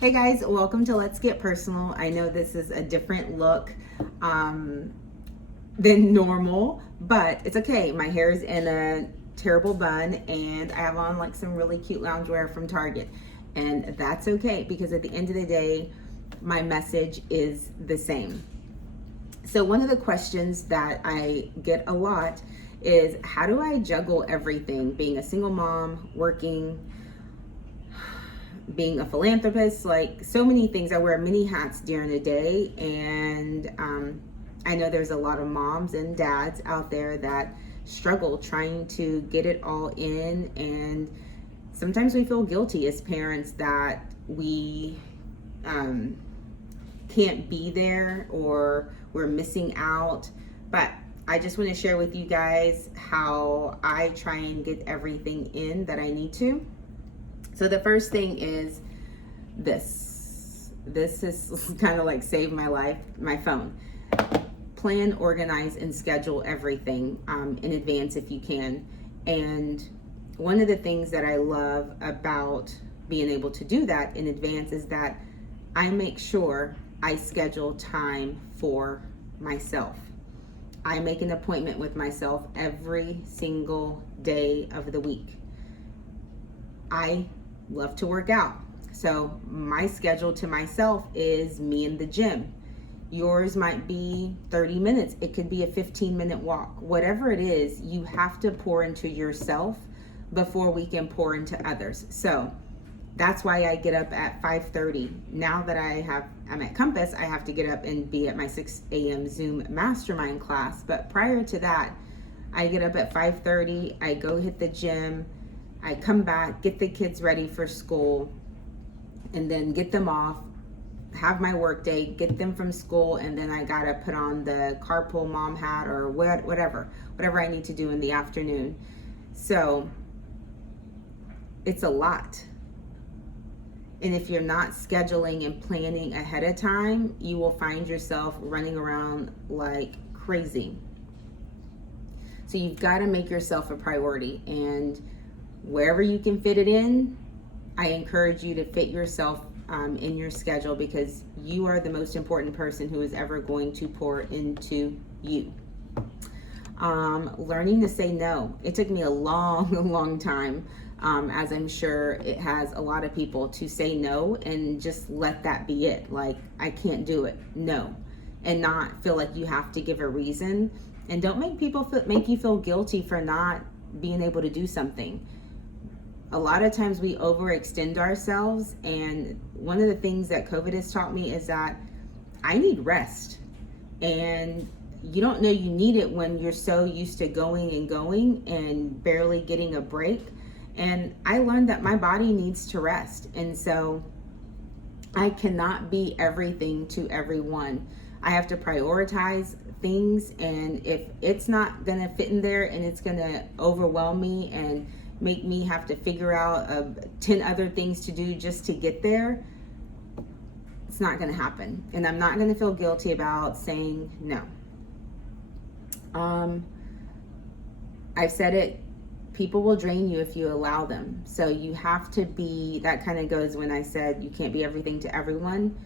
Hey guys, welcome to Let's Get Personal. I know this is a different look um, than normal, but it's okay. My hair is in a terrible bun and I have on like some really cute loungewear from Target. And that's okay because at the end of the day, my message is the same. So, one of the questions that I get a lot is how do I juggle everything? Being a single mom, working, being a philanthropist, like so many things. I wear many hats during the day, and I know there's a lot of moms and dads out there that struggle trying to get it all in, and sometimes we feel guilty as parents that we um, can't be there or we're missing out. But I just want to share with you guys how I try and get everything in that I need to. So the first thing is this. This is kind of like saved my life, my phone. Plan, organize, and schedule everything in advance if you can. And one of the things that I love about being able to do that in advance is that I make sure I schedule time for myself. I make an appointment with myself every single day of the week. I love to work out. So my schedule to myself is me in the gym. Yours might be 30 minutes. It could be a 15-minute walk. Whatever it is, you have to pour into yourself before we can pour into others. So that's why I get up at 5:30. Now that I'm at Compass, I have to get up and be at my 6 a.m. Zoom mastermind class. But prior to that, I get up at 5:30. I go hit the gym. I come back, get the kids ready for school, and then get them off, have my work day, get them from school, and then I gotta put on the carpool mom hat or whatever I need to do in the afternoon. So it's a lot. And if you're not scheduling and planning ahead of time, you will find yourself running around like crazy. So you've got to make yourself a priority, and wherever you can fit it in, I encourage you to fit yourself in your schedule because you are the most important person who is ever going to pour into you. Learning to say no. It took me a long, long time, as I'm sure it has a lot of people, to say no and just let that be it. Like, I can't do it. No. And not feel like you have to give a reason. And don't make people make you feel guilty for not being able to do something. A lot of times we overextend ourselves, and one of the things that COVID has taught me is that I need rest. And you don't know you need it when you're so used to going and barely getting a break. And I learned that my body needs to rest. And so I cannot be everything to everyone. I have to prioritize things, and if it's not going to fit in there and it's going to overwhelm me and make me have to figure out 10 other things to do just to get there, it's not going to happen. And I'm not going to feel guilty about saying no. I've said it, people will drain you if you allow them. So you have to be, that kind of goes when I said you can't be everything to everyone.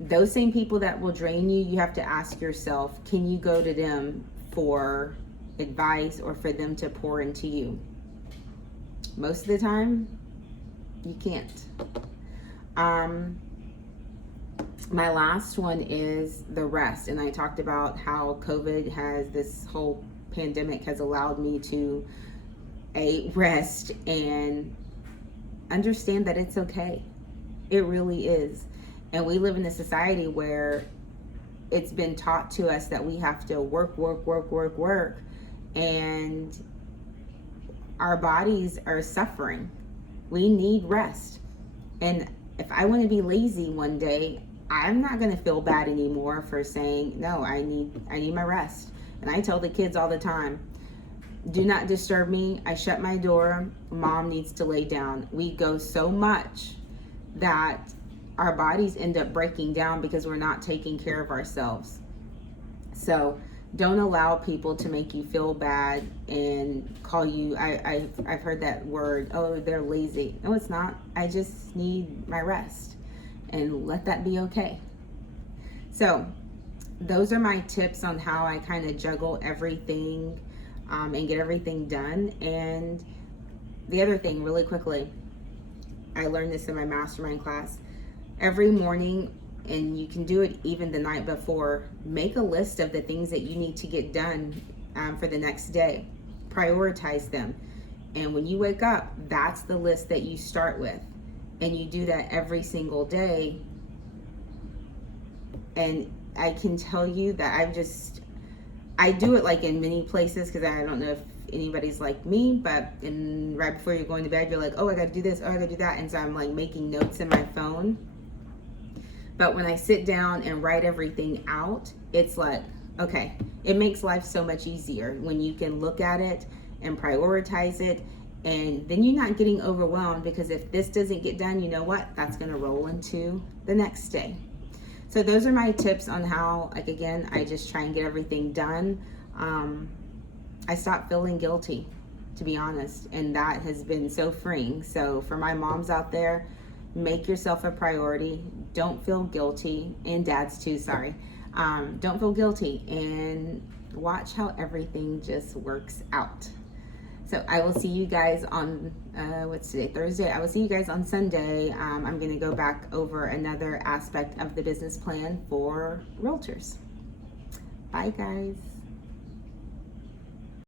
Those same people that will drain you, you have to ask yourself, can you go to them for advice or for them to pour into you? Most of the time, you can't. My last one is the rest. And I talked about how COVID has, this whole pandemic has allowed me to rest and understand that it's okay. It really is. And we live in a society where it's been taught to us that we have to work. And our bodies are suffering. We need rest. And if I want to be lazy one day, I'm not going to feel bad anymore for saying, no, I need my rest. And I tell the kids all the time, do not disturb me. I shut my door. Mom needs to lay down. We go so much that our bodies end up breaking down because we're not taking care of ourselves. So Don't allow people to make you feel bad and call you, I've heard that word, oh, they're lazy. No, it's not. I just need my rest, and let that be okay. So those are my tips on how I kind of juggle everything and get everything done. And the other thing, really quickly, I learned this in my mastermind class. Every morning, and you can do it even the night before, make a list of the things that you need to get done for the next day. Prioritize them. And when you wake up, that's the list that you start with. And you do that every single day. And I can tell you that I do it like in many places, because I don't know if anybody's like me, but right before you're going to bed, you're like, oh, I gotta do this, oh, I gotta do that. And so I'm like making notes in my phone. But when I sit down and write everything out, it's like, okay, it makes life so much easier when you can look at it and prioritize it. And then you're not getting overwhelmed, because if this doesn't get done, you know what? That's gonna roll into the next day. So those are my tips on how, like, again, I just try and get everything done. I stopped feeling guilty, to be honest, and that has been so freeing. So for my moms out there, make yourself a priority. Don't feel guilty, and dads too, sorry. Don't feel guilty, and watch how everything just works out. So I will see you guys on, what's today, Thursday? I will see you guys on Sunday. I'm gonna go back over another aspect of the business plan for realtors. Bye, guys.